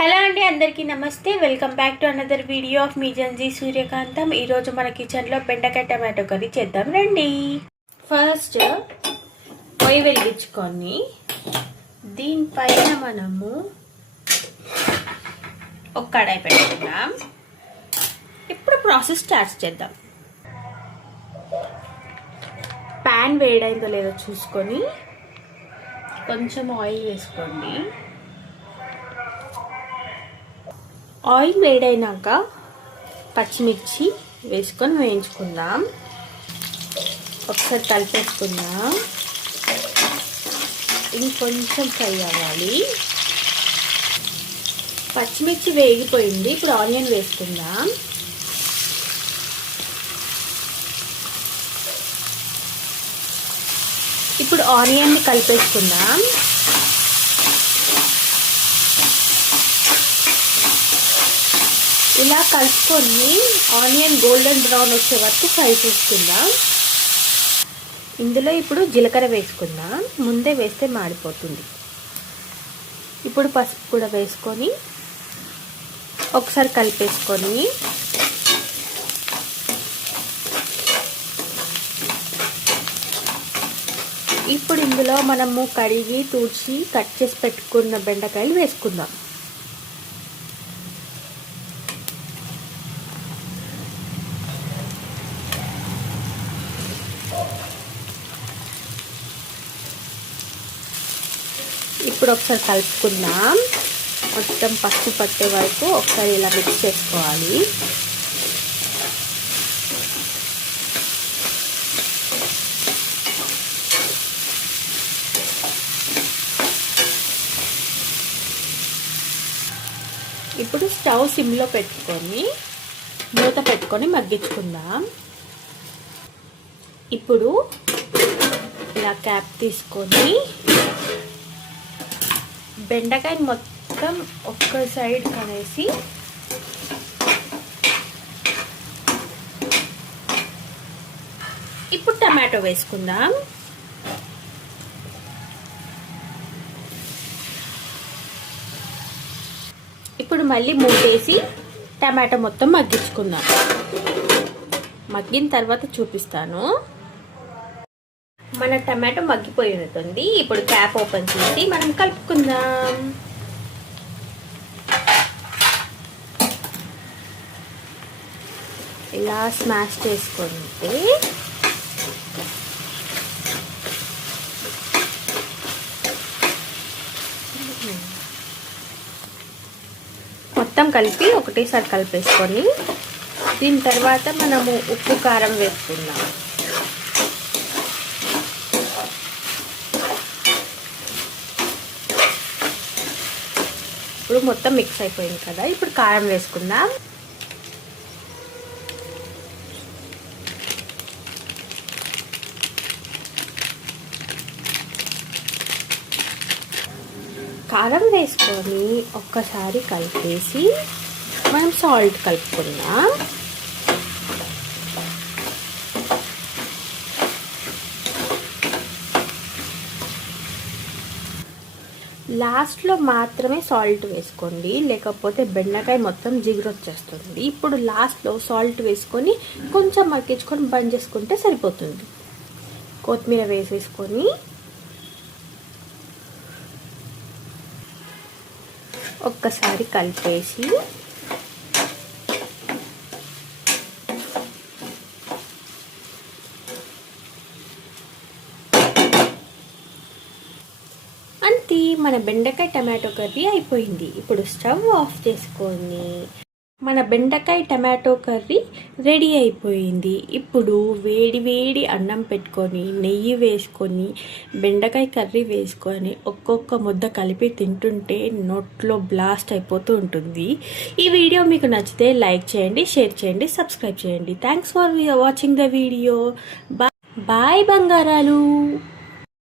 Hello అండి, అందరికీ నమస్తే. Welcome back to another video of మీ జంజీ సూర్యకాంతం. ఈరోజు మన కిచెన్లో బెండకాయ టమాటో కర్రీ చేద్దాం రండి. ఫస్ట్ పొయ్యి వెలిగించుకొని దీనిపైన మనము ఒక కడాయి పెట్టుకుందాం. ఇప్పుడు ప్రాసెస్ స్టార్ట్ చేద్దాం. ప్యాన్ వేడైందో లేదో చూసుకొని కొంచెం ఆయిల్ వేసుకోండి. ఆయిల్ వేడైనాక పచ్చిమిర్చి వేసుకొని వేయించుకుందాం. ఒకసారి కలిపేసుకుందాం. ఇంకొంచెం ఫ్రై అవ్వాలి. పచ్చిమిర్చి వేగిపోయింది. ఇప్పుడు ఆనియన్ వేసుకుందాం. ఇప్పుడు ఆనియన్ని కలిపేసుకుందాం. ఇలా కలుపుకొని ఆనియన్ గోల్డెన్ బ్రౌన్ వచ్చే వరకు ఫ్రై చేసుకుందాం. ఇందులో ఇప్పుడు జీలకర్ర వేసుకుందాం. ముందే వేస్తే మాడిపోతుంది. ఇప్పుడు పసుపు కూడా వేసుకొని ఒకసారి కలిపేసుకొని ఇప్పుడు ఇందులో మనము కడిగి తూడ్చి కట్ చేసి పెట్టుకున్న బెండకాయలు వేసుకుందాం. ఇప్పుడు ఒకసారి కలుపుకుందాం. మొత్తం పసుపు పట్టే వరకు ఒకసారి ఇలా మిక్స్ చేసుకోవాలి. ఇప్పుడు స్టవ్ సిమ్లో పెట్టుకొని మూత పెట్టుకొని మగ్గించుకుందాం. ఇప్పుడు ఇలా క్యాప్ తీసుకొని బెండకాయ మొత్తం ఒక్క సైడ్ కనేసి ఇప్పుడు టమాటో వేసుకుందాం. ఇప్పుడు మళ్ళీ మూతేసి టమాటో మొత్తం మగ్గించుకుందాం. మగ్గిన తర్వాత చూపిస్తాను. మన టమాటో మగ్గిపోయి ఉంటుంది. ఇప్పుడు క్యాప్ ఓపెన్ చేసి మనం కలుపుకుందాం. ఇలా స్మాష్ చేసుకుంటే మొత్తం కలిపి ఒకటేసారి కలిపేసుకొని దీని తర్వాత మనము ఉప్పు కారం వేసుకుందాం. ఇప్పుడు మొత్తం మిక్స్ అయిపోయింది కదా. ఇప్పుడు కారం వేసుకుందాం. కారం వేసుకొని ఒక్కసారి కలిపేసి మనం సాల్ట్ కలుపుకుందాం. లాస్ట్లో మాత్రమే సాల్ట్ వేసుకోండి, లేకపోతే బెండకాయ మొత్తం జిగురు వచ్చేస్తుంది. ఇప్పుడు లాస్ట్లో సాల్ట్ వేసుకొని కొంచెం మగ్గించుకొని బంద్ చేసుకుంటే సరిపోతుంది. కొత్తిమీర వేసేసుకొని ఒక్కసారి కలిపేసి మన బెండకాయ టమాటో కర్రీ అయిపోయింది. ఇప్పుడు స్టవ్ ఆఫ్ చేసుకొని మన బెండకాయ టమాటో కర్రీ రెడీ అయిపోయింది. ఇప్పుడు వేడి వేడి అన్నం పెట్టుకొని నెయ్యి వేసుకొని బెండకాయ కర్రీ వేసుకొని ఒక్కొక్క ముద్ద కలిపి తింటుంటే నోట్లో బ్లాస్ట్ అయిపోతూ ఉంటుంది. ఈ వీడియో మీకు నచ్చితే లైక్ చేయండి, షేర్ చేయండి, సబ్స్క్రైబ్ చేయండి. Thanks for watching the video. Bye బంగారాలు.